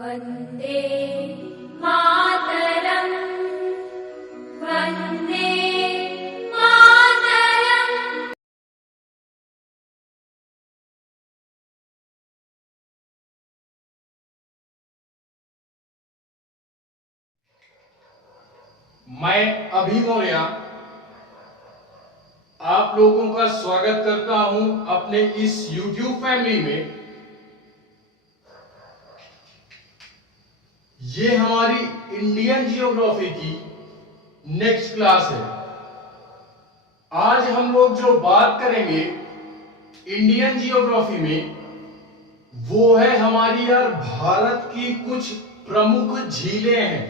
वन्दे मातरम् वन्दे मातरम्। मैं अभी मौर्य आप लोगों का स्वागत करता हूं अपने इस YouTube फैमिली में। ये हमारी इंडियन जियोग्राफी की नेक्स्ट क्लास है। आज हम लोग जो बात करेंगे इंडियन जियोग्राफी में वो है हमारी यार भारत की कुछ प्रमुख झीलें हैं,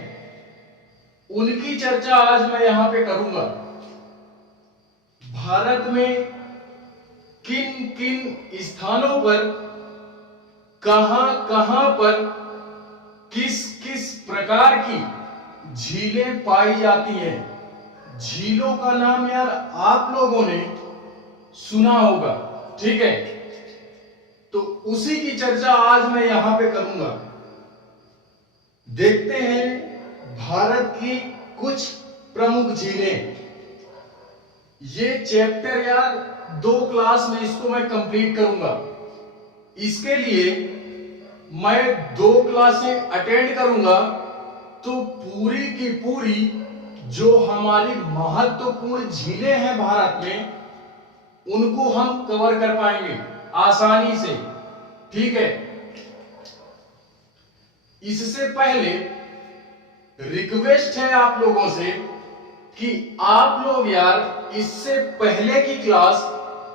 उनकी चर्चा आज मैं यहां पे करूंगा। भारत में किन किन स्थानों पर कहां पर किस किस प्रकार की झीलें पाई जाती हैं। झीलों का नाम यार आप लोगों ने सुना होगा, ठीक है? तो उसी की चर्चा आज मैं यहां पे करूंगा। देखते हैं भारत की कुछ प्रमुख झीलें। ये चैप्टर यार 2 क्लास में इसको मैं कंप्लीट करूंगा। इसके लिए मैं 2 क्लासें अटेंड करूंगा, तो पूरी की पूरी जो हमारी महत्वपूर्ण झीलें हैं भारत में, उनको हम कवर कर पाएंगे आसानी से, ठीक है? इससे पहले रिक्वेस्ट है आप लोगों से कि आप लोग यार इससे पहले की क्लास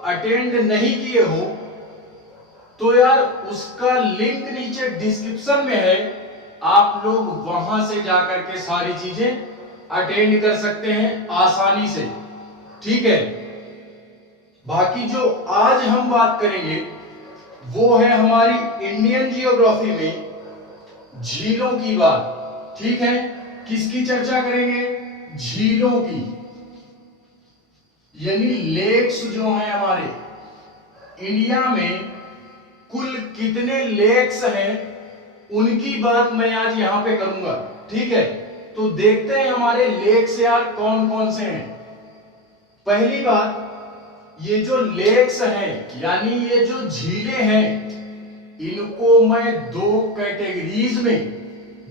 अटेंड नहीं किए हो तो यार उसका लिंक नीचे डिस्क्रिप्शन में है, आप लोग वहां से जाकर के सारी चीजें अटेंड कर सकते हैं आसानी से, ठीक है? बाकी जो आज हम बात करेंगे वो है हमारी इंडियन जियोग्राफी में झीलों की बात, ठीक है? किसकी चर्चा करेंगे? झीलों की, यानी लेक्स जो हैं हमारे इंडिया में कुल कितने लेक्स हैं उनकी बात मैं आज यहां पे करूंगा, ठीक है? तो देखते हैं हमारे लेक्स यार कौन कौन से हैं। पहली बात, ये जो लेक्स हैं यानी ये जो झीलें हैं, इनको मैं 2 कैटेगरीज में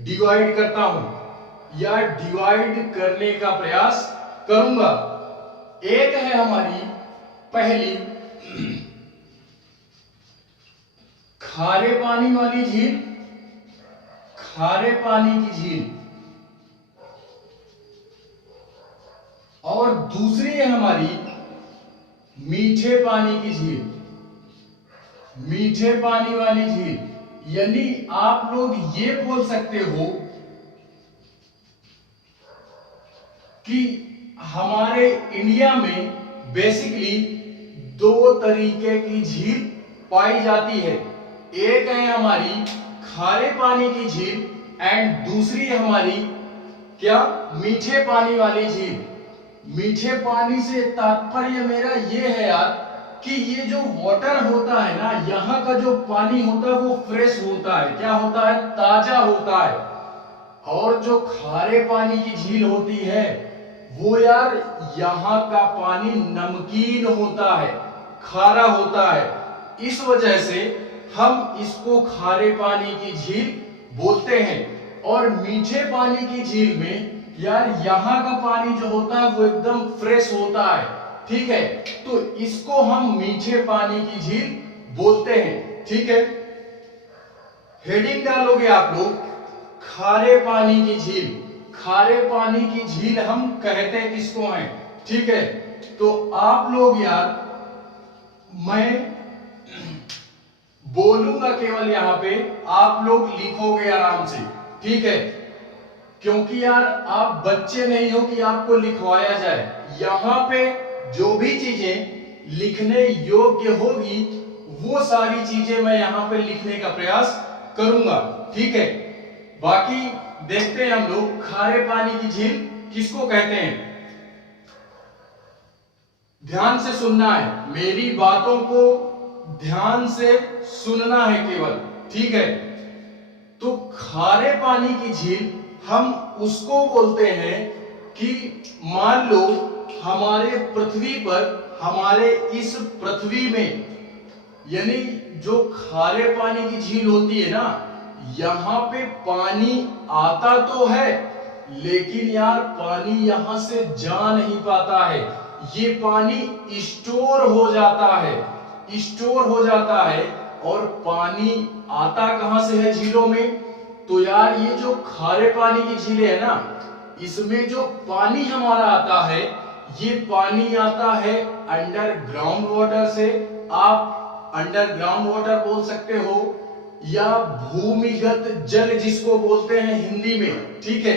डिवाइड करता हूं या डिवाइड करने का प्रयास करूंगा। एक है हमारी पहली खारे पानी वाली झील, खारे पानी की झील, और दूसरी है हमारी मीठे पानी की झील, मीठे पानी वाली झील। यानी आप लोग ये बोल सकते हो कि हमारे इंडिया में बेसिकली 2 तरीके की झील पाई जाती है। एक है हमारी खारे पानी की झील एंड दूसरी हमारी क्या, मीठे पानी वाली झील। मीठे पानी से तात्पर्य मेरा ये है यार कि ये जो वाटर होता है ना, यहाँ का जो पानी होता है वो फ्रेश होता है, क्या होता है, ताजा होता है। और जो खारे पानी की झील होती है वो यार यहाँ का पानी नमकीन होता है, खारा होता है। इस वजह से हम इसको खारे पानी की झील बोलते हैं। और मीठे पानी की झील में यार यहाँ का पानी जो होता है वो एकदम फ्रेश होता है, ठीक है? तो इसको हम मीठे पानी की झील बोलते हैं, ठीक है? हेडिंग डालोगे आप लोग, खारे पानी की झील। खारे पानी की झील हम कहते हैं किसको हैं, ठीक है? तो आप लोग यार, मैं बोलूंगा केवल यहां पे, आप लोग लिखोगे आराम से, ठीक है? क्योंकि यार आप बच्चे नहीं हो कि आपको लिखवाया जाए। यहां पे जो भी चीजें लिखने योग्य होगी वो सारी चीजें मैं यहां पे लिखने का प्रयास करूंगा, ठीक है? बाकी देखते हैं हम लोग खारे पानी की झील किसको कहते हैं। ध्यान से सुनना है, मेरी बातों को ध्यान से सुनना है केवल, ठीक है? तो खारे पानी की झील हम उसको बोलते हैं कि मान लो हमारे पृथ्वी पर, हमारे इस पृथ्वी में, यानी जो खारे पानी की झील होती है ना, यहां पे पानी आता तो है लेकिन यार पानी यहां से जा नहीं पाता है। ये पानी स्टोर हो जाता है, स्टोर हो जाता है। और पानी आता कहां से है झीलों में? तो यार ये जो खारे पानी की झीलें है ना, इसमें जो पानी हमारा आता है, ये पानी आता है अंडरग्राउंड वाटर से। आप अंडरग्राउंड वाटर बोल सकते हो या भूमिगत जल जिसको बोलते हैं हिंदी में, ठीक है।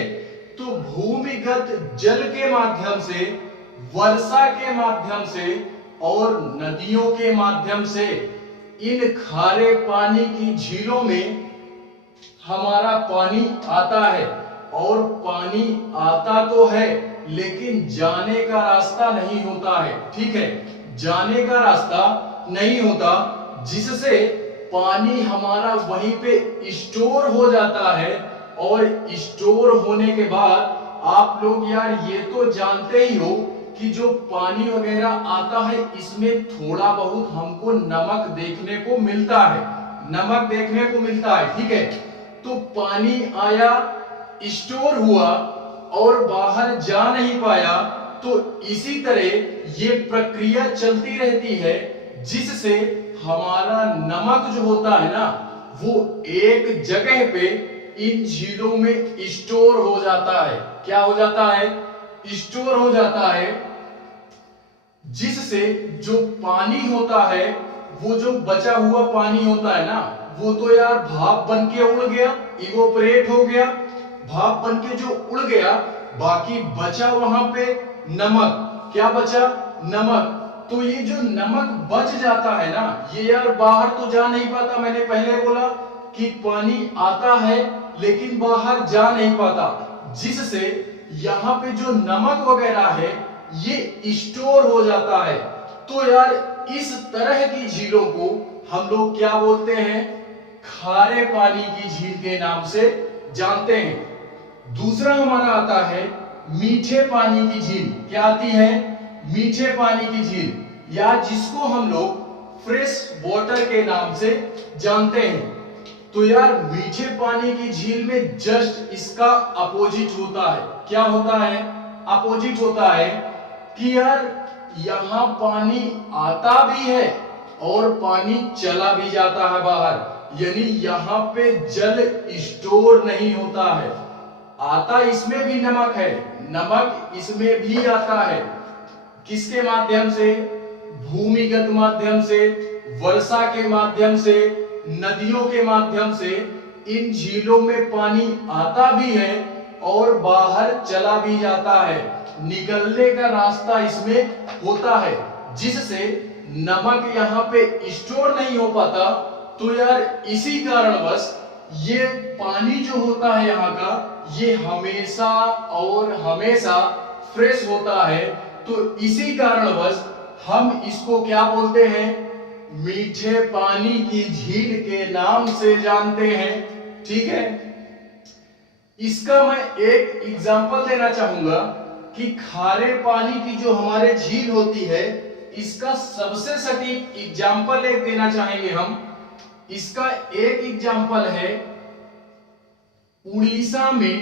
तो भूमिगत जल के माध्यम से, वर्षा के माध्यम से और नदियों के माध्यम से इन खारे पानी की झीलों में हमारा पानी आता है। और पानी आता तो है लेकिन जाने का रास्ता नहीं होता है, ठीक है, जाने का रास्ता नहीं होता, जिससे पानी हमारा वहीं पे स्टोर हो जाता है। और स्टोर होने के बाद आप लोग यार ये तो जानते ही हो कि जो पानी वगैरह आता है इसमें थोड़ा बहुत हमको नमक देखने को मिलता है, नमक देखने को मिलता है, ठीक है। तो पानी आया, स्टोर हुआ और बाहर जा नहीं पाया, तो इसी तरह ये प्रक्रिया चलती रहती है, जिससे हमारा नमक जो होता है ना, वो एक जगह पे इन झीलों में स्टोर हो जाता है। क्या हो जाता है? स्टोर हो जाता है, जिससे जो पानी होता है, वो जो बचा हुआ पानी होता है ना, वो तो यार भाप बन के उड़ गया, इवोपरेट हो गया, भाप बन के जो उड़ गया, बाकी बचा वहां पे नमक। क्या बचा? नमक। तो ये जो नमक बच जाता है ना, ये यार बाहर तो जा नहीं पाता। मैंने पहले बोला कि पानी आता है लेकिन बाहर जा नहीं पाता, जिससे यहाँ पे जो नमक वगैरह है ये स्टोर हो जाता है। तो यार इस तरह की झीलों को हम लोग क्या बोलते हैं? खारे पानी की झील के नाम से जानते हैं। दूसरा हमारा आता है मीठे पानी की झील। क्या आती है? मीठे पानी की झील, या जिसको हम लोग फ्रेश वाटर के नाम से जानते हैं। तो यार मीठे पानी की झील में जस्ट इसका अपोजिट होता है। क्या होता है? अपोजिट होता है कि यार यहां पानी आता भी है और पानी चला भी जाता है बाहर, यानी यहां पे जल स्टोर नहीं होता है। आता इसमें भी नमक है, नमक इसमें भी आता है। किसके माध्यम से? भूमिगत माध्यम से, वर्षा के माध्यम से, नदियों के माध्यम से इन झीलों में पानी आता भी है और बाहर चला भी जाता है। निकलने का रास्ता इसमें होता है, जिससे नमक यहाँ पे स्टोर नहीं हो पाता। तो यार इसी कारणवश ये पानी जो होता है यहाँ का, ये हमेशा और हमेशा फ्रेश होता है। तो इसी कारणवश हम इसको क्या बोलते हैं? मीठे पानी की झील के नाम से जानते हैं, ठीक है। इसका मैं एक एग्जांपल देना चाहूंगा कि खारे पानी की जो हमारे झील होती है, इसका सबसे सटीक एग्जांपल एक देना चाहेंगे हम। इसका एक एग्जांपल है उड़ीसा में।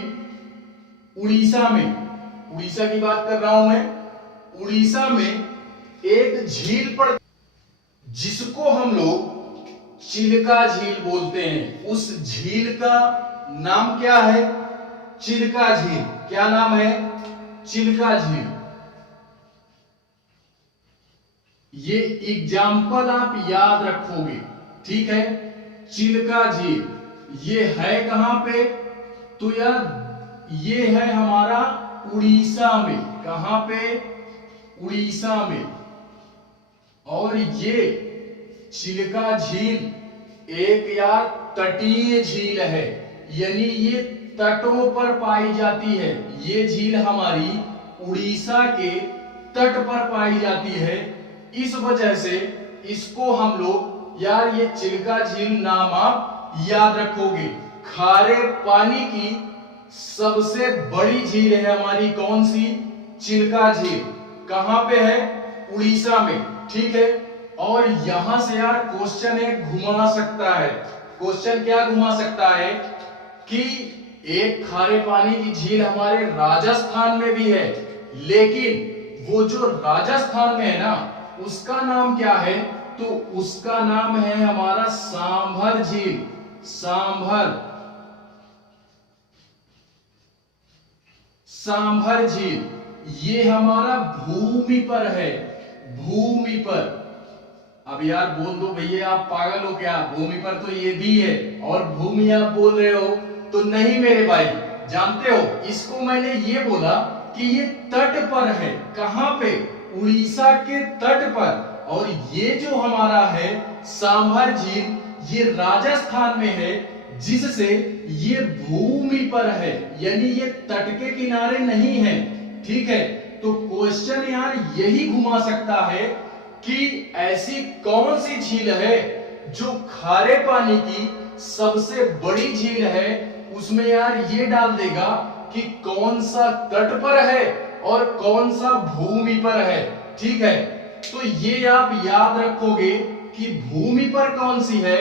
उड़ीसा की बात कर रहा हूं मैं। उड़ीसा में एक झील पड़, जिसको हम लोग चिल्का झील बोलते हैं। उस झील का नाम क्या है? चिल्का झील। क्या नाम है? चिल्का झील। ये एग्जाम्पल आप याद रखोगे, ठीक है। चिल्का झील ये है कहां पे? तो यार ये है हमारा उड़ीसा में। कहां पे? उड़ीसा में। और ये चिल्का झील एक यार तटीय झील है, यानी ये तटों पर पाई जाती है। ये झील हमारी उड़ीसा के तट पर पाई जाती है। इस वजह से इसको हम लोग यार ये चिल्का झील नाम आप याद रखोगे। खारे पानी की सबसे बड़ी झील है हमारी कौन सी? चिल्का झील। कहां पे है? उड़ीसा में। ठीक है। और यहां से यार क्वेश्चन एक घुमा सकता है। क्वेश्चन क्या घुमा सकता है कि एक खारे पानी की झील हमारे राजस्थान में भी है, लेकिन वो जो राजस्थान में है ना, उसका नाम क्या है? तो उसका नाम है हमारा सांभर झील। सांभर झील ये हमारा भूमि पर है, भूमि पर। अब यार बोल दो भैया आप पागल हो क्या, भूमि पर तो ये भी है और भूमि आप बोल रहे हो, तो नहीं मेरे भाई। जानते हो इसको मैंने ये बोला कि ये तट पर है। कहां पे? उड़ीसा के तट पर। और ये जो हमारा है सांभर झील, ये राजस्थान में है, जिससे ये भूमि पर है, यानी ये तट के किनारे नहीं है। ठीक है। तो क्वेश्चन यार यही घुमा सकता है कि ऐसी कौन सी झील है जो खारे पानी की सबसे बड़ी झील है। उसमें यार ये डाल देगा कि कौन सा तट पर है और कौन सा भूमि पर है। ठीक है। तो ये आप याद रखोगे कि भूमि पर कौन सी है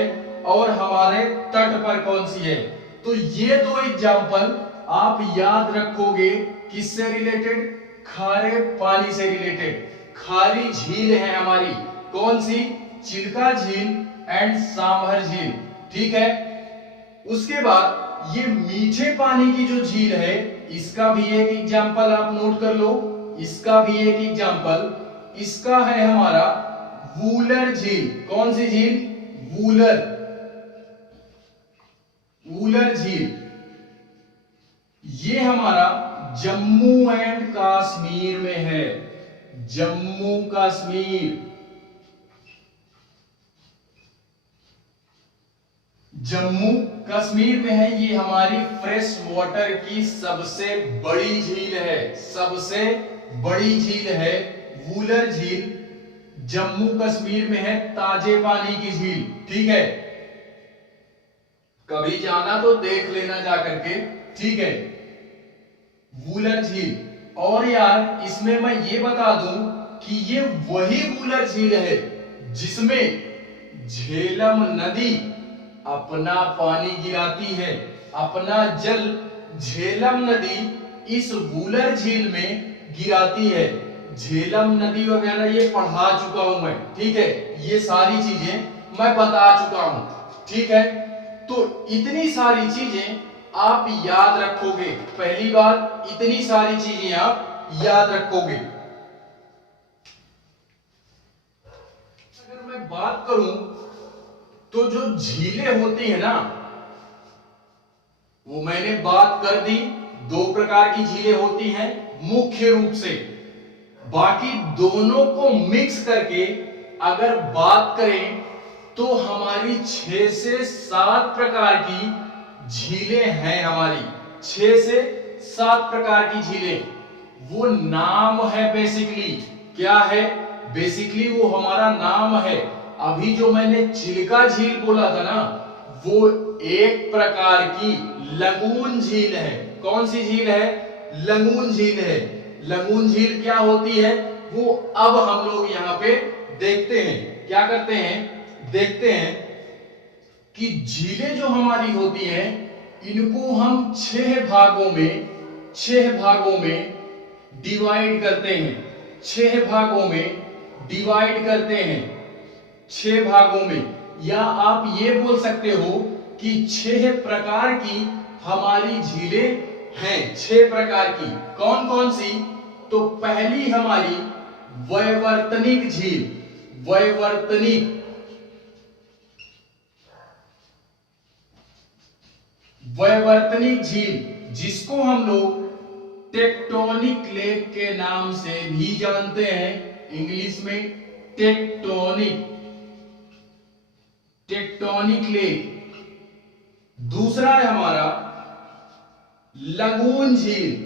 और हमारे तट पर कौन सी है। तो ये दो एग्जांपल आप याद रखोगे किससे रिलेटेड? खारे पानी से रिलेटेड। खारी झील है हमारी कौन सी? चिल्का झील एंड सांभर झील। ठीक है। उसके बाद ये मीठे पानी की जो झील है, इसका भी एक एग्जांपल आप नोट कर लो। इसका भी एक एग्जांपल, इसका है हमारा वूलर झील। कौन सी झील? वूलर झील। ये हमारा जम्मू एंड कश्मीर में है, जम्मू कश्मीर। जम्मू कश्मीर में है। ये हमारी फ्रेश वाटर की सबसे बड़ी झील है, सबसे बड़ी झील है वूलर झील। जम्मू कश्मीर में है, ताजे पानी की झील। ठीक है। कभी जाना तो देख लेना जाकर के। ठीक है। वूलर झील। और यार इसमें मैं ये बता दूं कि ये वही वूलर झील है जिसमें झेलम नदी अपना पानी गिराती है, अपना जल झेलम नदी इस वूलर झील में गिराती है। झेलम नदी वगैरह ये पढ़ा चुका हूं मैं। ठीक है। ये सारी चीजें मैं बता चुका हूं। ठीक है। तो इतनी सारी चीजें आप याद रखोगे। पहली बात, इतनी सारी चीजें आप याद रखोगे। अगर मैं बात करूं तो जो झीलें होती है ना, वो मैंने बात कर दी, दो प्रकार की झीलें होती हैं मुख्य रूप से। बाकी दोनों को मिक्स करके अगर बात करें तो हमारी 6 से 7 प्रकार की झीलें हैं हमारी। 6 से 7 प्रकार की झीलें। वो नाम है बेसिकली। क्या है? बेसिकली वो हमारा नाम है। अभी जो मैंने चिल्का झील बोला था ना, वो एक प्रकार की लगून झील है। कौन सी झील है? लगून झील है। लगून झील क्या होती है वो अब हम लोग यहां पे देखते हैं। क्या करते हैं? देखते हैं कि झीलें जो हमारी होती हैं, इनको हम 6 भागों में डिवाइड करते हैं। 6 भागों में डिवाइड करते हैं। 6 भागों में, या आप ये बोल सकते हो कि 6 प्रकार की हमारी झीलें हैं। 6 प्रकार की। कौन कौन सी? तो पहली हमारी वैवर्तनिक झील। वैवर्तनिक झील, जिसको हम लोग टेक्टोनिक लेक के नाम से भी जानते हैं। इंग्लिश में टेक्टोनिक लेक। दूसरा है हमारा लगून झील।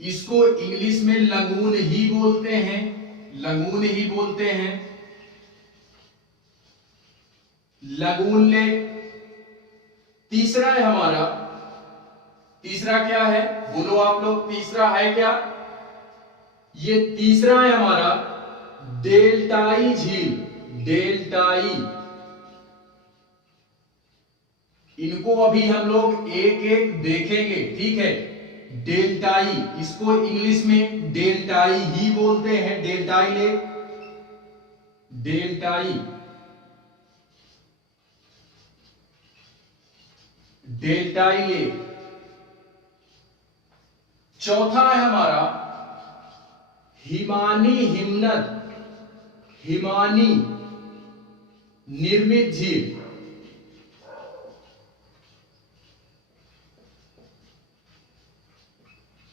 इसको इंग्लिश में लगून ही बोलते हैं। लगून ही बोलते हैं, लगून लेक। तीसरा है हमारा, तीसरा क्या है बोलो आप लोग, तीसरा है क्या? ये तीसरा है हमारा डेल्टाई झील, डेल्टाई। इनको अभी हम लोग एक एक देखेंगे, ठीक है। डेल्टाई, इसको इंग्लिश में डेल्टाई ही बोलते हैं, डेल्टाई लेक, डेल्टाई, डेल्टाई लेक। चौथा है हमारा हिमानी हिमनद, हिमानी निर्मित झील।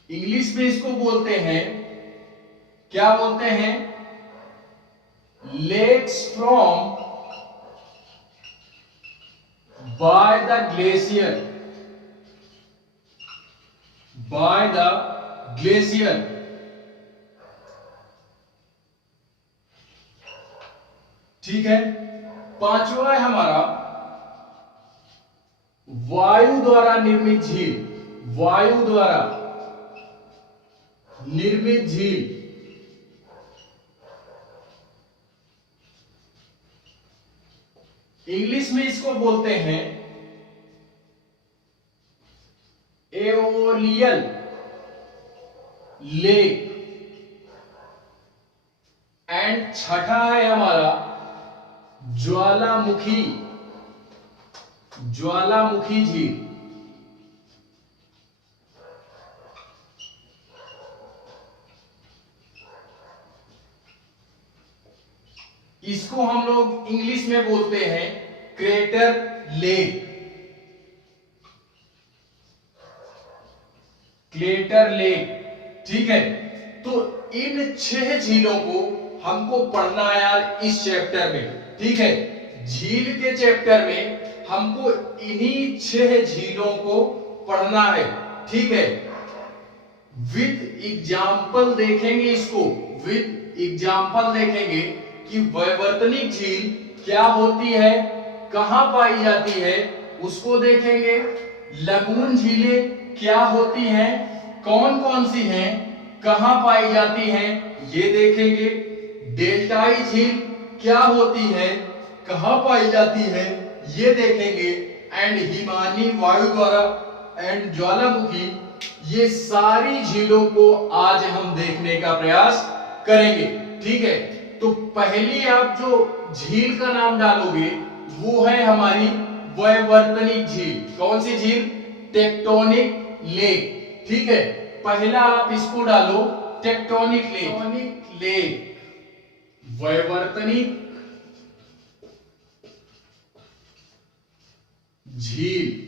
इंग्लिश में इसको बोलते हैं, क्या बोलते हैं? Lakes from by the glacier, by the glacier. ठीक है। पांचवा है हमारा वायु द्वारा निर्मित झील, वायु द्वारा निर्मित झील। इंग्लिश में इसको बोलते हैं एओलियल लेक। एंड छठा है हमारा ज्वालामुखी, ज्वालामुखी झील। इसको हम लोग इंग्लिश में बोलते हैं क्रेटर लेक, क्रेटर लेक। ठीक है। तो इन 6 झीलों को हमको पढ़ना है यार इस चैप्टर में, ठीक है। झील के चैप्टर में हमको इन्हीं 6 झीलों को पढ़ना है, ठीक है। विद एग्जाम्पल देखेंगे इसको, विद एग्जाम्पल देखेंगे कि वैवर्तनिक झील क्या होती है, कहां पाई जाती है, उसको देखेंगे। लगून झीलें क्या होती हैं, कौन कौन सी हैं, कहां पाई जाती हैं, ये देखेंगे। डेल्टाई झील क्या होती है, कहां पाई जाती है, ये देखेंगे। एंड हिमानी वायु द्वारा एंड ज्वालामुखी, ये सारी झीलों को आज हम देखने का प्रयास करेंगे, ठीक है। तो पहली आप जो झील का नाम डालोगे वो है हमारी वैवर्तनिक झील। कौन सी झील? टेक्टोनिक लेक, ठीक है। पहला आप इसको डालो टेक्टोनिक लेक, टेक्टोनिक लेक, वैवर्तनिक झील।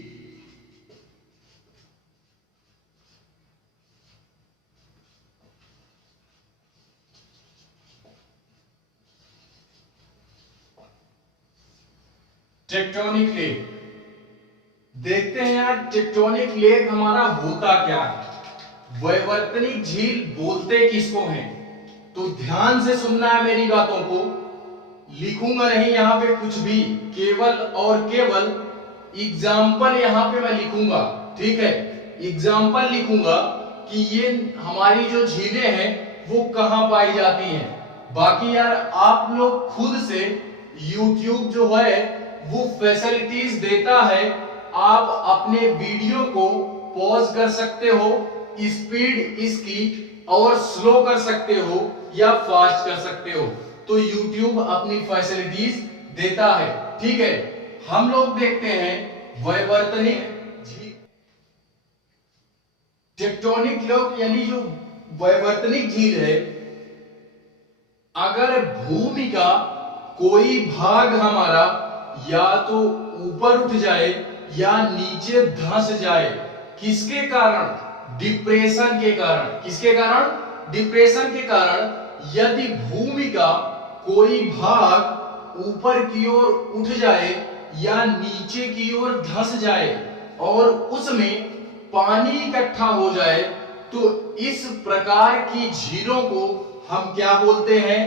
टेक्टोनिक लेक देखते हैं यार, टेक्टोनिक लेक हमारा होता क्या है, वैवर्तनिक झील बोलते किसको हैं। तो ध्यान से सुनना है मेरी बातों को, लिखूंगा नहीं यहां पे कुछ भी, केवल और केवल एग्जाम्पल यहां पे मैं लिखूंगा, ठीक है। एग्जाम्पल लिखूंगा कि ये हमारी जो झीलें हैं वो कहां पाई जाती हैं। बाकी यार आप लोग खुद से YouTube जो है वो फैसिलिटीज देता है, आप अपने वीडियो को पॉज कर सकते हो, स्पीड इसकी और स्लो कर सकते हो या फास्ट कर सकते हो। तो YouTube अपनी फैसिलिटीज देता है, ठीक है। हम लोग देखते हैं वैवर्तनिक झील, टेक्टोनिक लेक यानी जो वैवर्तनिक झील है, अगर भूमि का कोई भाग हमारा या तो ऊपर उठ जाए या नीचे धंस जाए, किसके कारण? डिप्रेशन के कारण। किसके कारण? डिप्रेशन के कारण। यदि भूमि का कोई भाग ऊपर की ओर उठ जाए या नीचे की ओर धंस जाए और उसमें पानी इकट्ठा हो जाए, तो इस प्रकार की झीलों को हम क्या बोलते हैं,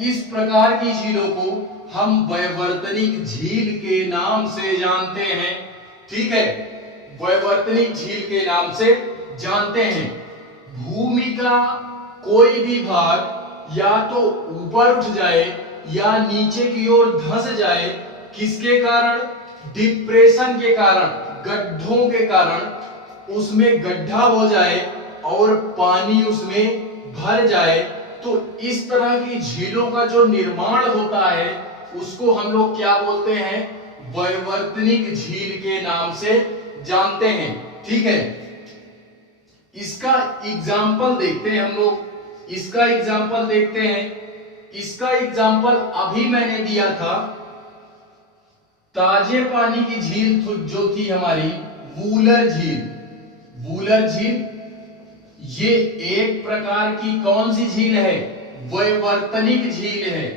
इस प्रकार की झीलों को हम वैवर्तनिक झील के नाम से जानते हैं। ठीक है, वैवर्तनिक झील के नाम से जानते हैं। भूमि का कोई भी भाग या तो ऊपर उठ जाए या नीचे की ओर धंस जाए, किसके कारण, डिप्रेशन के कारण, गड्ढों के कारण उसमें गड्ढा हो जाए और पानी उसमें भर जाए, तो इस तरह की झीलों का जो निर्माण होता है उसको हम लोग क्या बोलते हैं, वैवर्तनिक झील के नाम से जानते हैं। ठीक है, इसका एग्जाम्पल देखते हैं हम लोग, इसका एग्जाम्पल देखते हैं। इसका एग्जाम्पल अभी मैंने दिया था, ताजे पानी की झील जो थी हमारी वूलर झील। वूलर झील ये एक प्रकार की कौन सी झील है, वैवर्तनिक झील है।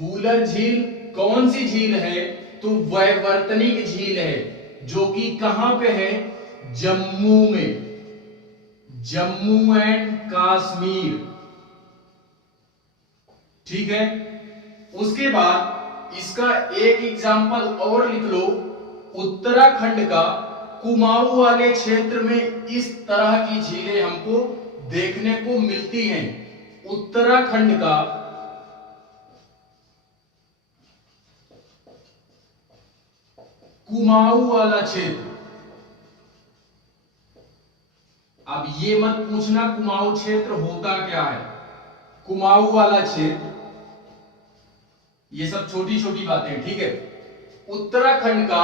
वूलर झील कौन सी झील है, तो वैवर्तनिक झील है, जो कि कहां पे है, जम्मू में, जम्मू एंड कश्मीर। ठीक है, उसके बाद इसका एक एग्जाम्पल और लिख लो, उत्तराखंड का कुमाऊं वाले क्षेत्र में इस तरह की झीलें हमको देखने को मिलती हैं। उत्तराखंड का कुमाऊं वाला क्षेत्र, अब ये मत पूछना कुमाऊं क्षेत्र होता क्या है, कुमाऊं वाला क्षेत्र, ये सब छोटी छोटी बातें। ठीक है, उत्तराखंड का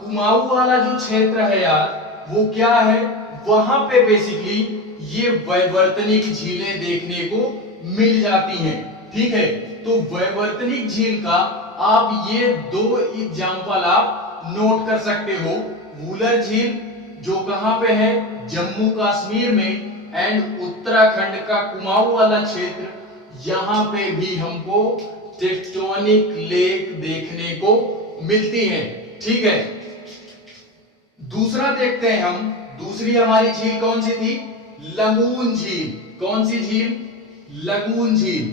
कुमाऊं वाला जो क्षेत्र है यार, वो क्या है, वहां पे बेसिकली ये वैवर्तनिक झीलें देखने को मिल जाती हैं। ठीक है, तो वैवर्तनिक झील का आप ये दो एग्जांपल आप नोट कर सकते हो। वूलर झील जो कहां पे है, जम्मू कश्मीर में, एंड उत्तराखंड का कुमाऊं वाला क्षेत्र, यहां पे भी हमको टेक्टोनिक लेक देखने को मिलती हैं। ठीक है, दूसरा देखते हैं हम, दूसरी हमारी झील कौन सी थी, लगून झील। कौन सी झील, लगून झील।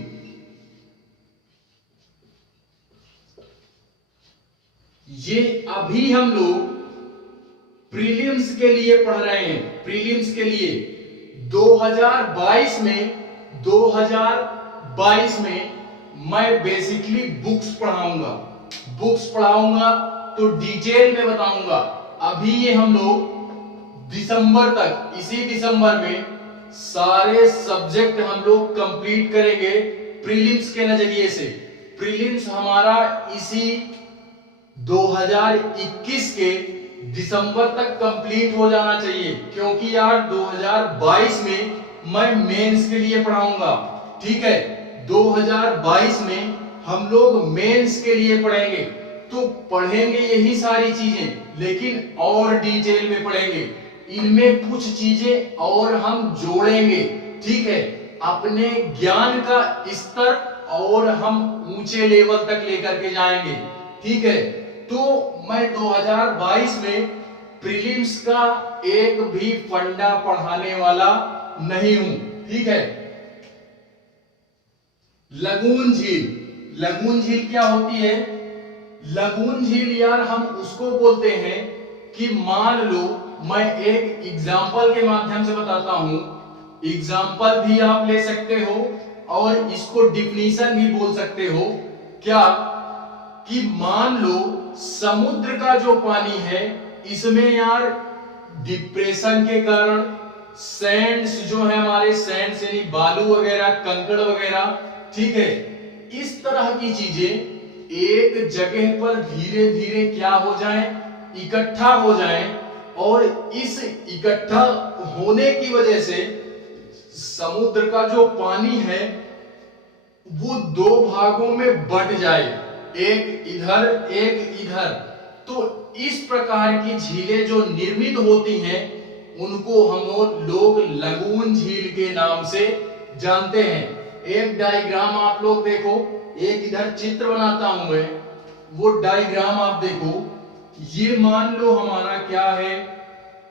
ये अभी हम लोग प्रीलिम्स के लिए पढ़ रहे हैं, प्रीलिम्स के लिए 2022 में मैं बेसिकली बुक्स पढ़ाऊंगा तो डिटेल में बताऊंगा। अभी ये हम लोग दिसंबर तक, इसी दिसंबर में सारे सब्जेक्ट हम लोग कंप्लीट करेंगे प्रीलिम्स के नजरिए से। प्रीलिम्स हमारा इसी 2021 के दिसंबर तक कंप्लीट हो जाना चाहिए, क्योंकि यार 2022 में मैं मेंस के लिए पढ़ाऊंगा। ठीक है, 2022 में हम लोग मेंस के लिए पढ़ेंगे, तो पढ़ेंगे यही सारी चीजें, लेकिन और डिटेल में पढ़ेंगे। इनमें कुछ चीजें और हम जोड़ेंगे। ठीक है, अपने ज्ञान का स्तर और हम ऊंचे लेवल तक लेकर के जाएंगे। ठीक है, तो मैं 2022 में प्रीलिम्स का एक भी फंडा पढ़ाने वाला नहीं हूं। ठीक है, लगून झील, लगून झील क्या होती है, लगून झील यार हम उसको बोलते हैं कि मान लो मैं एक एग्जाम्पल के माध्यम से बताता हूं, एग्जाम्पल भी आप ले सकते हो और इसको डिफिनीशन भी बोल सकते हो। क्या कि मान लो समुद्र का जो पानी है, इसमें यार डिप्रेशन के कारण सैंड्स जो है हमारे, सैंड्स यानी बालू वगैरह, कंकड़ वगैरह, ठीक है, इस तरह की चीजें एक जगह पर धीरे धीरे क्या हो जाएं, इकट्ठा हो जाएं, और इस इकट्ठा होने की वजह से समुद्र का जो पानी है वो दो भागों में बंट जाए, एक इधर एक इधर। तो इस प्रकार की झीलें जो निर्मित होती हैं उनको हम लोग लगून झील के नाम से जानते हैं। एक डायग्राम आप लोग देखो, एक इधर चित्र बनाता हूं मैं, वो डायग्राम आप देखो। ये मान लो हमारा क्या है,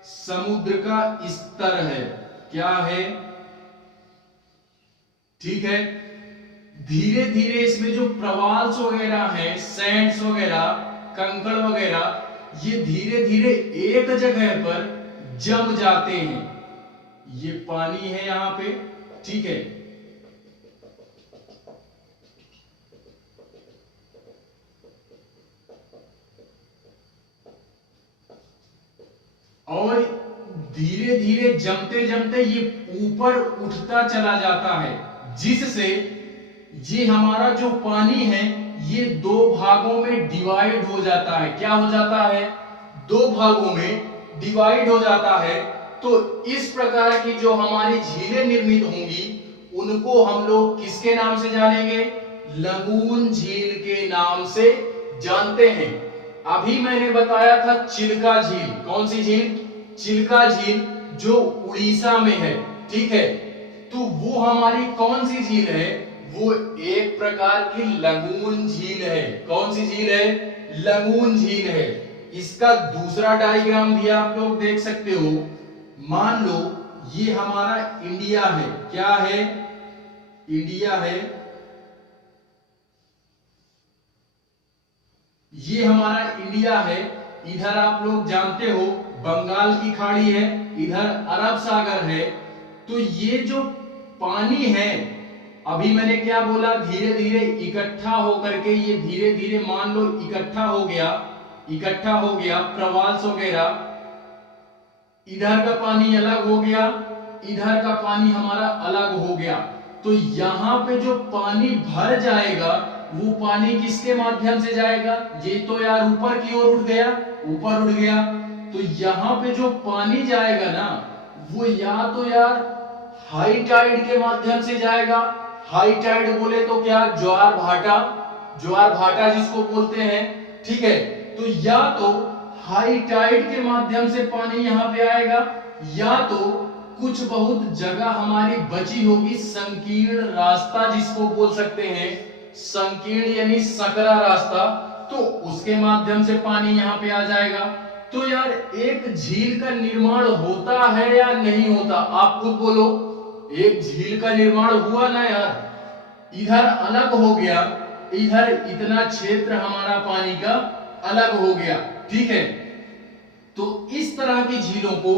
समुद्र का स्तर है, क्या है, ठीक है। धीरे धीरे इसमें जो प्रवाल्स वगैरह हैं, सैंड्स वगैरह, कंकड़ वगैरह, ये धीरे धीरे एक जगह पर जम जाते हैं। ये पानी है यहां पे, ठीक है। और धीरे धीरे जमते जमते ये ऊपर उठता चला जाता है, जिससे ये हमारा जो पानी है ये दो भागों में डिवाइड हो जाता है। क्या हो जाता है? दो भागों में डिवाइड हो जाता है। तो इस प्रकार की जो हमारी झीलें निर्मित होंगी उनको हम लोग किसके नाम से जानेंगे? लगून झील के नाम से जानते हैं। अभी मैंने बताया था चिल्का झील। कौन सी झील? चिल्का झील, जो उड़ीसा में है, ठीक है। तो वो हमारी कौन सी झील है? वो एक प्रकार की लगून झील है। कौन सी झील है? लगून झील है। इसका दूसरा डायग्राम भी आप लोग देख सकते हो। मान लो ये हमारा इंडिया है। क्या है? इंडिया है। ये हमारा इंडिया है। इधर आप लोग जानते हो बंगाल की खाड़ी है, इधर अरब सागर है। तो ये जो पानी है, अभी मैंने क्या बोला, धीरे धीरे इकट्ठा होकर के ये धीरे धीरे मान लो इकट्ठा हो गया प्रवाल्स वगैरह। इधर का पानी अलग हो गया, इधर का पानी हमारा अलग हो गया। तो यहां पे जो पानी भर जाएगा वो पानी किसके माध्यम से जाएगा? ये तो यार ऊपर की ओर उठ गया, ऊपर उठ गया। तो यहां पे जो पानी जाएगा ना, वो या तो यार हाई टाइड के माध्यम से जाएगा। हाई टाइड बोले तो क्या? ज्वार भाटा, ज्वार भाटा जिसको बोलते हैं, ठीक है। तो या तो हाई टाइड के माध्यम से पानी यहां पे आएगा, या तो कुछ बहुत जगह हमारी बची होगी संकीर्ण रास्ता जिसको बोल सकते हैं, संकीर्ण यानी सकरा रास्ता, तो उसके माध्यम से पानी यहां पे आ जाएगा। तो यार एक झील का निर्माण होता है या नहीं होता? आप खुद बोलो। एक झील का निर्माण हुआ ना यार। इधर अलग हो गया, इधर इतना क्षेत्र हमारा पानी का अलग हो गया, ठीक है। तो इस तरह की झीलों को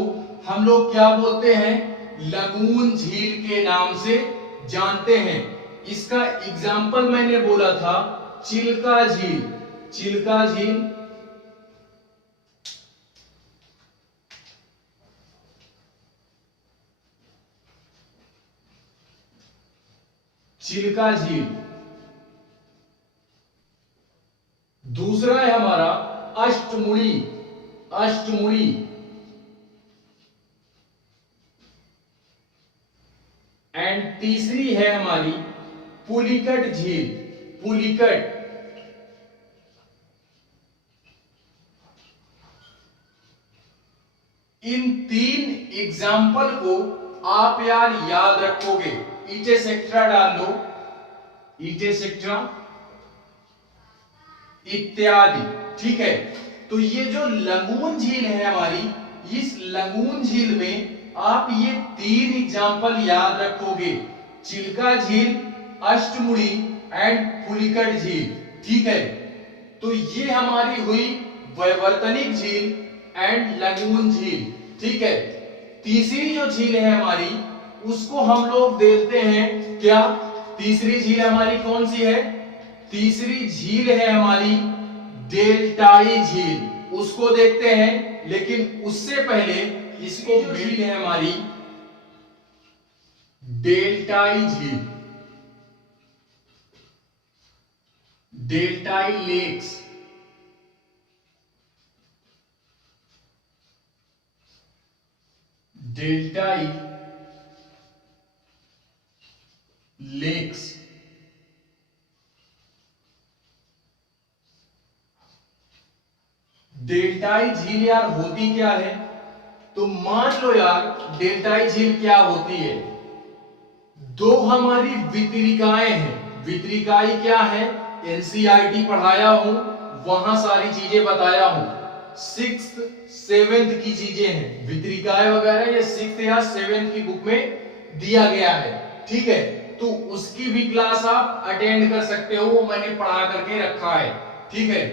हम लोग क्या बोलते हैं? लगून झील के नाम से जानते हैं। इसका एग्जाम्पल मैंने बोला था चिल्का झील। चिल्का झील, चिल्का झील। दूसरा है हमारा अष्टमुड़ी। अष्टमुड़ी, एंड तीसरी है हमारी पुलिकट झील। पुलिकट, इन तीन एग्जाम्पल को आप यार याद रखोगे। इटेसेक्ट्रा डाल लो, इटेसेक्ट्रा इत्यादि, ठीक है। तो ये जो लगून झील है हमारी, इस लगून झील में आप ये तीन एग्जाम्पल याद रखोगे, चिल्का झील, अष्टमुड़ी एंड पुलिकट झील, ठीक है। तो ये हमारी हुई वैवर्तनिक झील एंड लगून झील, ठीक है। तीसरी जो झील है हमारी, उसको हम लोग देखते हैं क्या? तीसरी झील हमारी कौन सी है? तीसरी झील है हमारी डेल्टाई झील, उसको देखते हैं। लेकिन उससे पहले इसको झील है हमारी डेल्टाई झील, डेल्टाई लेक्स। डेल्टाई लेक्स, डेल्टाई झील यार होती क्या है? तो मान लो यार डेल्टाई झील क्या होती है? दो हमारी वितरिकाएं हैं। वितरिकाएं क्या है? एनसीईआरटी पढ़ाया हूं, वहां सारी चीजें बताया हूं। 6th 7th की चीजें हैं वितरिकाएं वगैरह, ये 6th या 7th की बुक में दिया गया है, ठीक है। तो उसकी भी क्लास आप अटेंड कर सकते हो, वो मैंने पढ़ा करके रखा है। ठीक है,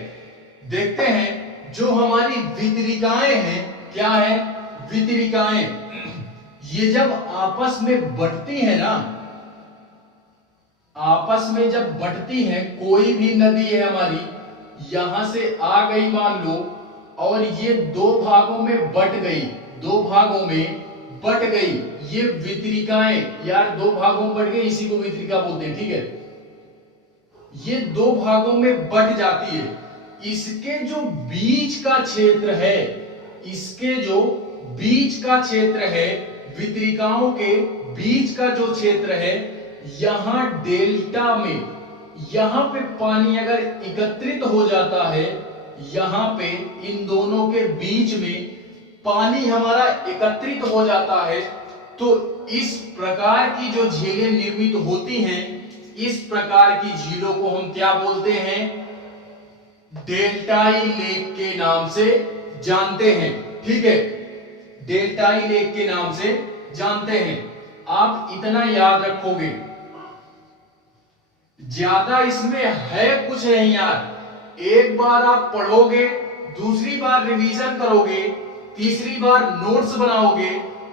देखते हैं जो हमारी वितरिकाएं हैं, क्या है वितरिकाएं, ये जब आपस में बटती है ना, आपस में जब बटती है, कोई भी नदी है हमारी, यहां से आ गई मान लो, और ये दो भागों में बट गई, दो भागों में बट गई, ये वितरिकाएं यार, दो भागों में बट गई, इसी को वितरिका बोलते हैं। ठीक है, ये दो भागों में बट जाती है, इसके जो बीच का क्षेत्र है, इसके जो बीच का क्षेत्र है, वितरिकाओं के बीच का जो क्षेत्र है, यहां डेल्टा में, यहां पे पानी अगर एकत्रित हो जाता है, यहां पे इन दोनों के बीच में पानी हमारा एकत्रित हो जाता है, तो इस प्रकार की जो झीलें निर्मित होती हैं, इस प्रकार की झीलों को हम क्या बोलते हैं, डेल्टाई लेक के नाम से जानते हैं। ठीक है, डेल्टाई लेक के नाम से जानते हैं। आप इतना याद रखोगे, ज्यादा इसमें है कुछ नहीं यार, एक बार आप पढ़ोगे, दूसरी बार रिवीजन करोगे, तीसरी बार नोट्स बनाओगे,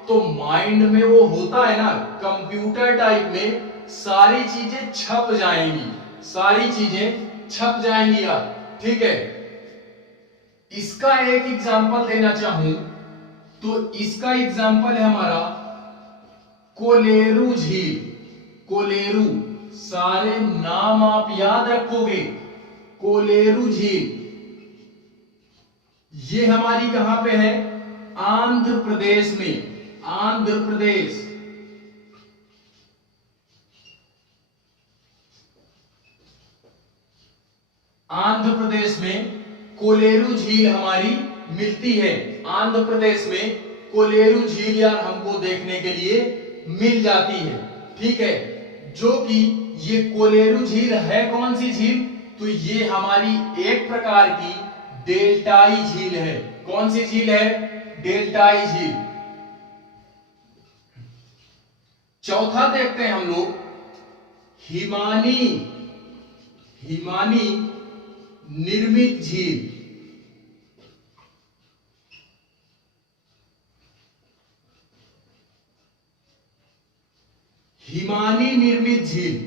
तो माइंड में वो होता है ना, कंप्यूटर टाइप में सारी चीजें छप जाएंगी, सारी चीजें छप जाएंगी यार। ठीक है, इसका एक एग्जांपल देना चाहूं तो इसका एग्जांपल है हमारा कोलेरू झील। कोलेरू, सारे नाम आप याद रखोगे, कोलेरू झील, ये हमारी कहां पे है, आंध्र प्रदेश में, आंध्र प्रदेश। आंध्र प्रदेश में कोलेरू झील हमारी मिलती है, आंध्र प्रदेश में कोलेरू झील यार हमको देखने के लिए मिल जाती है। ठीक है, जो कि ये कोलेरू झील है कौन सी झील, तो ये हमारी एक प्रकार की डेल्टाई झील है। कौन सी झील है, डेल्टाई झील। चौथा देखते हैं हम लोग, हिमानी, हिमानी निर्मित झील। हिमानी निर्मित झील,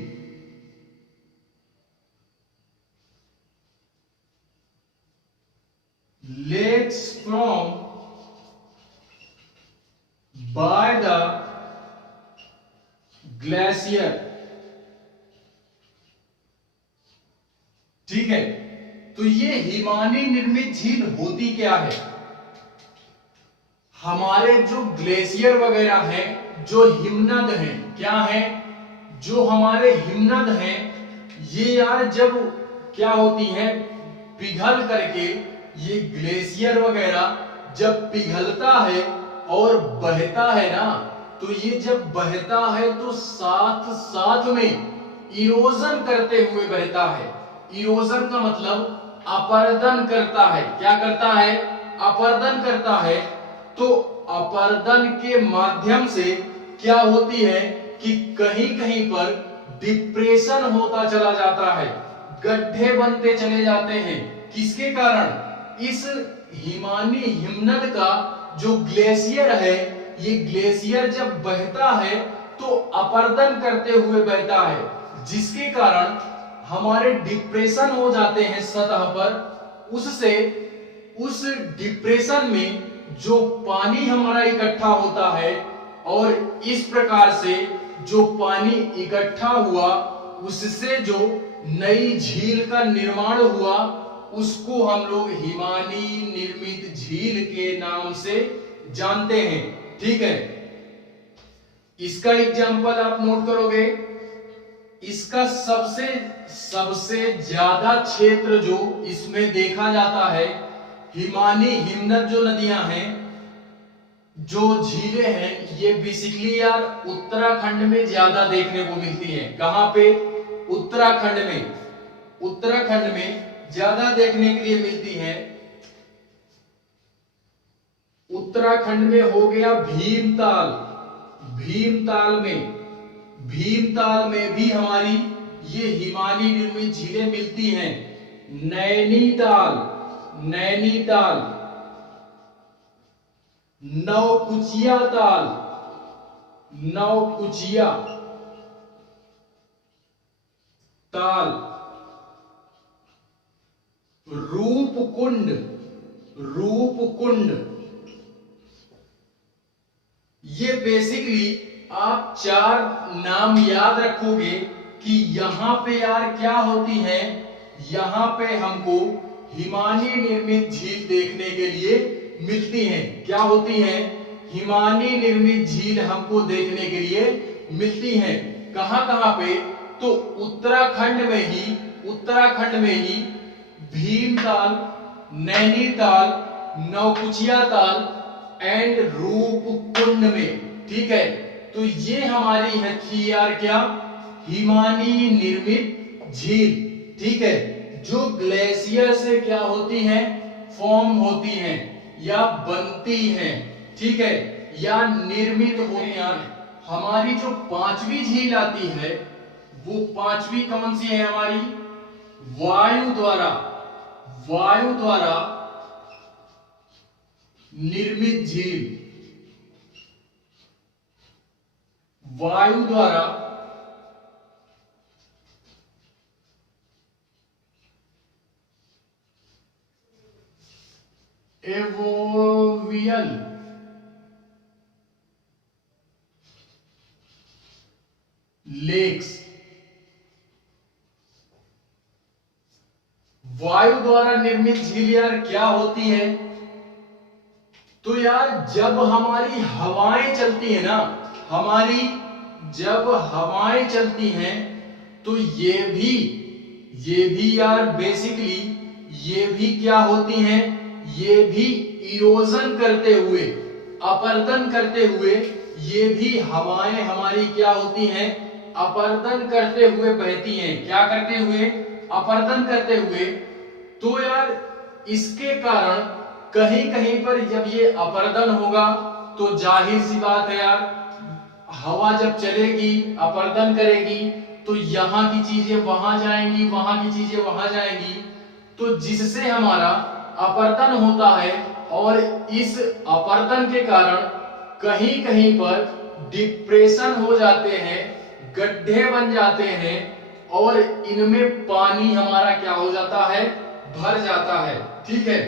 lakes from by the glacier। ठीक है, तो ये हिमानी निर्मित झील होती क्या है, हमारे जो ग्लेशियर वगैरह हैं, जो हिमनद हैं, क्या है, जो हमारे हिमनद हैं, ये यार जब क्या होती हैं, पिघल करके, ये ग्लेशियर वगैरह जब पिघलता है और बहता है ना, तो ये जब बहता है तो साथ साथ में इरोजन करते हुए बहता है। इरोजन का मतलब अपरदन करता है, क्या करता है, अपरदन करता है। तो अपरदन के माध्यम से क्या होती है कि कहीं कहीं पर डिप्रेशन होता चला जाता है, गड्ढे बनते चले जाते हैं। किसके कारण, इस हिमानी हिमनद का जो ग्लेशियर है, ये ग्लेशियर जब बहता है तो अपरदन करते हुए बहता है, जिसके कारण हमारे डिप्रेशन हो जाते हैं सतह पर। उससे उस डिप्रेशन में जो पानी हमारा इकट्ठा होता है, और इस प्रकार से जो पानी इकट्ठा हुआ, उससे जो नई झील का निर्माण हुआ, उसको हम लोग हिमानी निर्मित झील के नाम से जानते हैं। ठीक है, इसका एग्जांपल आप नोट करोगे, इसका सबसे ज्यादा क्षेत्र जो इसमें देखा जाता है, हिमानी हिमनद जो नदियां हैं, जो झीलें हैं, ये बेसिकली यार उत्तराखंड में ज्यादा देखने को मिलती हैं। कहां पे, उत्तराखंड में, उत्तराखंड में ज्यादा देखने के लिए मिलती हैं। उत्तराखंड में हो गया भीमताल, भीमताल में, भीमताल में भी हमारी ये हिमानी निर्मित झीलें मिलती हैं। नैनीताल, नैनीताल, नवकुचिया ताल, नवकुचिया ताल, रूपकुंड, रूपकुंड। ये बेसिकली आप 4 नाम याद रखोगे कि यहां पे यार क्या होती है, यहां पे हमको हिमानी निर्मित झील देखने के लिए मिलती हैं। क्या होती हैं? हिमानी निर्मित झील हमको देखने के लिए मिलती हैं। कहां कहां पे? तो उत्तराखंड में ही, उत्तराखंड में ही भीमताल, नैनीताल, नवकुचिया ताल एंड रूपकुंड में। ठीक है, तो ये हमारी है थी यार क्या, हिमानी निर्मित झील। ठीक है, जो ग्लेशियर से क्या होती हैं, फॉर्म होती हैं या बनती हैं। ठीक है, या निर्मित होती हैं। हमारी जो 5वीं झील आती है वो 5वीं कौन सी है हमारी? वायु द्वारा, वायु द्वारा निर्मित झील, वायु द्वारा एवोवियल लेक्स। वायु द्वारा निर्मित झील यार क्या होती है? तो यार जब हमारी हवाएं चलती है ना, हमारी जब हवाएं चलती हैं तो ये भी यार बेसिकली ये भी क्या होती हैं, ये भी इरोजन करते हुए, अपरदन करते हुए, ये भी हवाएं हमारी क्या होती हैं, अपरदन करते हुए बहती हैं। क्या करते हुए? अपरदन करते हुए। तो यार इसके कारण कहीं कहीं पर जब ये अपरदन होगा तो जाहिर सी बात है यार, हवा जब चलेगी, अपरदन करेगी, तो यहां की चीजें वहां जाएंगी, वहां की चीजें वहां जाएंगी, तो जिससे हमारा अपरदन होता है। और इस अपरदन के कारण कहीं कहीं पर डिप्रेशन हो जाते हैं, गड्ढे बन जाते हैं और इनमें पानी हमारा क्या हो जाता है, भर जाता है। ठीक है,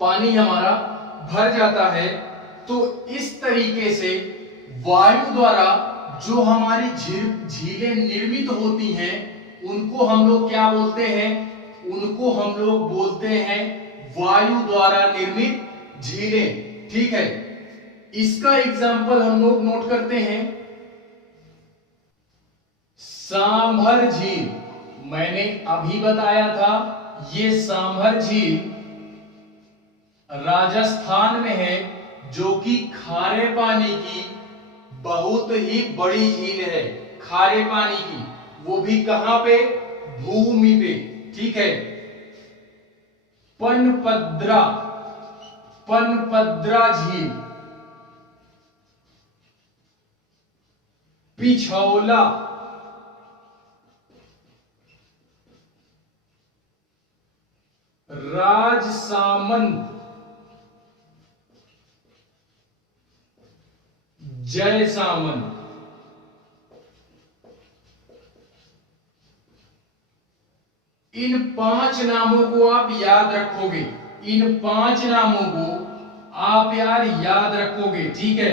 पानी हमारा भर जाता है। तो इस तरीके से वायु द्वारा जो हमारी झीलें निर्मित होती हैं उनको हम लोग क्या बोलते हैं? उनको हम लोग बोलते हैं वायु द्वारा निर्मित झीलें। ठीक है, इसका एग्जाम्पल हम लोग नोट करते हैं। सांभर झील, मैंने अभी बताया था ये सांभर झील राजस्थान में है, जो कि खारे पानी की बहुत ही बड़ी झील है। खारे पानी की, वो भी कहां पे? भूमि पे। ठीक है, पनपद्रा, पनपद्रा झील, पिछौला, राजसामंत, जयसामंत। इन 5 नामों को आप याद रखोगे, इन 5 नामों को आप यार याद रखोगे। ठीक है,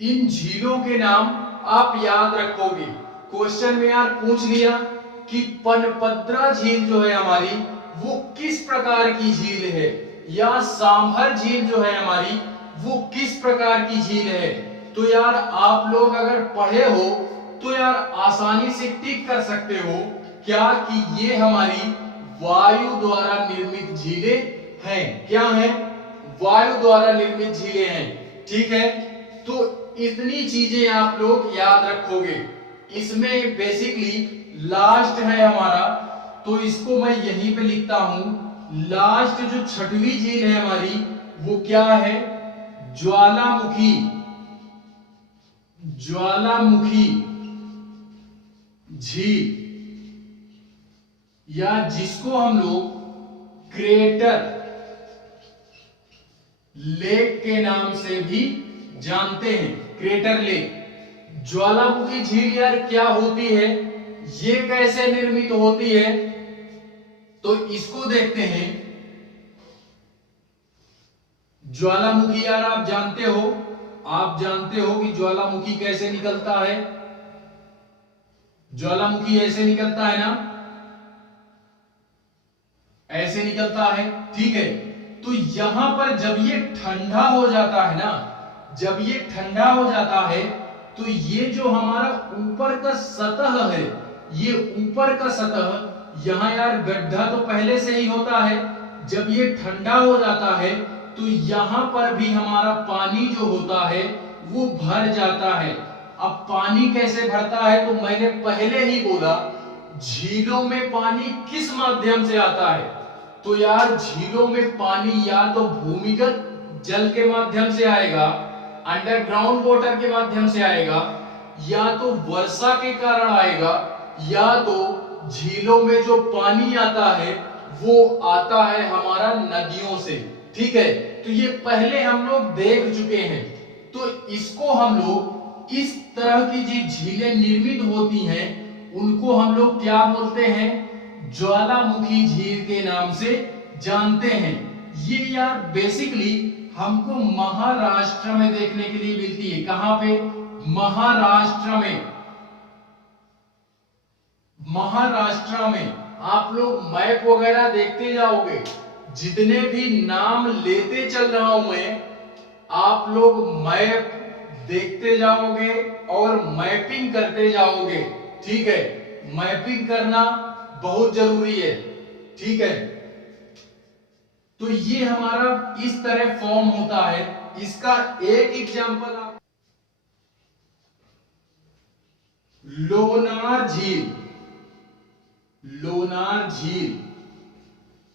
इन झीलों के नाम आप याद रखोगे। क्वेश्चन में यार पूछ लिया कि पनपद्रा झील जो है हमारी वो किस प्रकार की झील है, या सांभर झील जो है हमारी वो किस प्रकार की झील है। तो यार आप लोग अगर पढ़े हो तो यार आसानी से टिक कर सकते हो क्या, कि ये हमारी वायु द्वारा निर्मित झीलें हैं। क्या हैं? वायु द्वारा निर्मित झीलें हैं। ठीक है, तो इतनी चीजें आप लोग याद रखोगे। इसमें बेसिकली लास्ट है हमारा, तो इसको मैं यहीं पे लिखता हूं, लास्ट जो छठवीं झील है हमारी वो क्या है? ज्वालामुखी। ज्वालामुखी झील, या जिसको हम लोग क्रेटर लेक के नाम से भी जानते हैं, क्रेटर लेक। ज्वालामुखी झील यार क्या होती है, ये कैसे निर्मित होती है, तो इसको देखते हैं। ज्वालामुखी यार आप जानते हो कि ज्वालामुखी कैसे निकलता है। ज्वालामुखी ऐसे निकलता है ना, ऐसे निकलता है, ठीक है। तो यहां पर जब ये ठंडा हो जाता है ना, जब ये ठंडा हो जाता है तो ये जो हमारा ऊपर का सतह है, ये ऊपर का सतह, यहां यार गड्ढा तो पहले से ही होता है। जब ये ठंडा हो जाता है तो यहां पर भी हमारा पानी जो होता है वो भर जाता है। अब पानी कैसे भरता है, तो मैंने पहले ही बोला, झीलों में पानी किस माध्यम से आता है, तो यार झीलों में पानी या तो भूमिगत जल के माध्यम से आएगा, अंडरग्राउंड वाटर के माध्यम से आएगा, या तो वर्षा के कारण आएगा, या तो झीलों में जो पानी आता है वो आता है हमारा नदियों से, ठीक है। तो ये पहले हम लोग देख चुके हैं। तो इसको हम लोग, इस तरह की जो झीलें निर्मित होती हैं उनको हम लोग क्या बोलते हैं? ज्वालामुखी झील के नाम से जानते हैं। ये यार बेसिकली हमको महाराष्ट्र में देखने के लिए मिलती है। कहां पे? महाराष्ट्र में। महाराष्ट्र में आप लोग मैप वगैरह देखते जाओगे, जितने भी नाम लेते चल रहा हूं मैं, आप लोग मैप देखते जाओगे और मैपिंग करते जाओगे, ठीक है। मैपिंग करना बहुत जरूरी है, ठीक है। तो ये हमारा इस तरह फॉर्म होता है। इसका एक एग्जांपल आप, लोनार झील। लोनार झील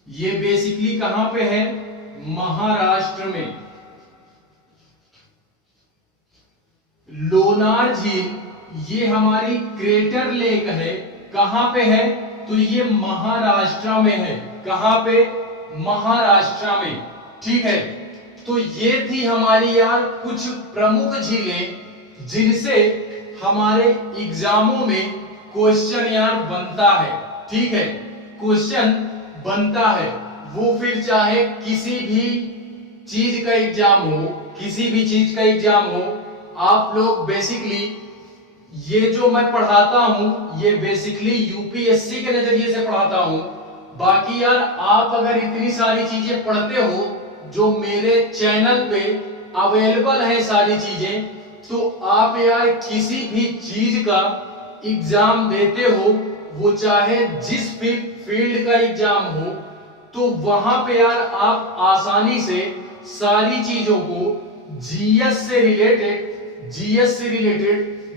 ये बेसिकली कहां पे है? महाराष्ट्र में। लोनार झील ये हमारी क्रेटर लेक है। कहां पे है? तो ये महाराष्ट्र में है। कहां पे? महाराष्ट्र में, ठीक है। तो ये थी हमारी यार कुछ प्रमुख झीलें जिनसे हमारे एग्जामों में क्वेश्चन यार बनता है, ठीक है। क्वेश्चन बनता है, वो फिर चाहे किसी भी चीज का एग्जाम हो, किसी भी चीज का एग्जाम हो, आप लोग बेसिकली ये जो मैं पढ़ाता हूं ये बेसिकली यूपीएससी के नजरिए से पढ़ाता हूं। बाकी यार आप अगर इतनी सारी चीजें पढ़ते हो जो मेरे चैनल पे अवेलेबल है सारी चीजें, तो आप यार किसी भी चीज का एग्जाम देते हो, वो चाहे जिस भी फील्ड का एग्जाम हो, तो वहां पे यार आप आसानी से सारी चीजों को जीएस से रिलेटेड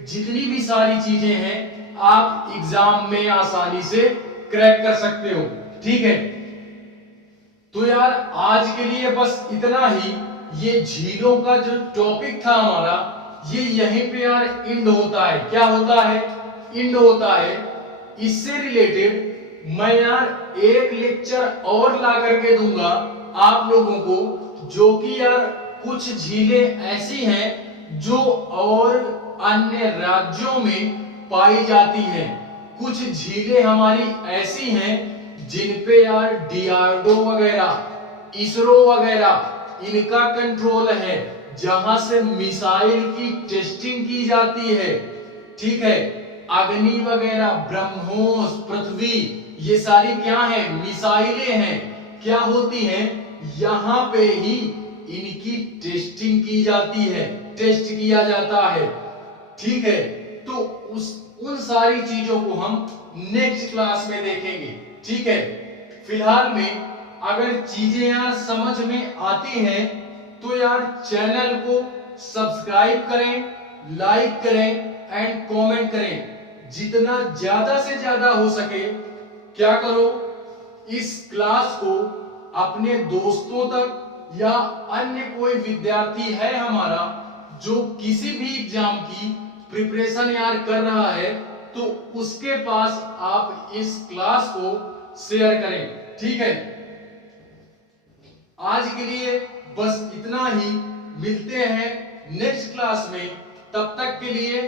जितनी भी सारी चीजें हैं आप एग्जाम में आसानी से क्रैक कर सकते हो, ठीक है। तो यार आज के लिए बस इतना ही। ये झीलों का जो टॉपिक था हमारा, ये यहीं पे यार एंड होता है। क्या होता है? एंड होता है। इससे रिलेटेड मैं यार एक लेक्चर और ला करके दूंगा आप लोगों को, जो कि यार कुछ झीलें ऐसी हैं जो और अन्य राज्यों में पाई जाती हैं। कुछ झीलें हमारी ऐसी हैं जिन पे यार डीआरडीओ वगैरह, इसरो वगैरह इनका कंट्रोल है, जहां से मिसाइल की टेस्टिंग की जाती है, ठीक है। अग्नि वगैरह, ब्रह्मोस, पृथ्वी, ये सारी क्या है? मिसाइलें हैं। क्या होती हैं? यहां पे ही इनकी टेस्टिंग की जाती है, टेस्ट किया जाता है, ठीक है। तो उन सारी चीजों को हम नेक्स्ट क्लास में देखेंगे, ठीक है। फिलहाल में अगर चीजें यार समझ में आती हैं तो यार चैनल को सब्सक्राइब करें, लाइक करें एंड कमेंट करें। जितना ज्यादा से ज्यादा हो सके क्या करो, इस क्लास को अपने दोस्तों तक या अन्य कोई विद्यार्थी है हमारा जो किसी भी एग्जाम की प्रिपरेशन यार कर रहा है, तो उसके पास आप इस क्लास को शेयर करें। ठीक है, आज के लिए बस इतना ही। मिलते हैं नेक्स्ट क्लास में, तब तक के लिए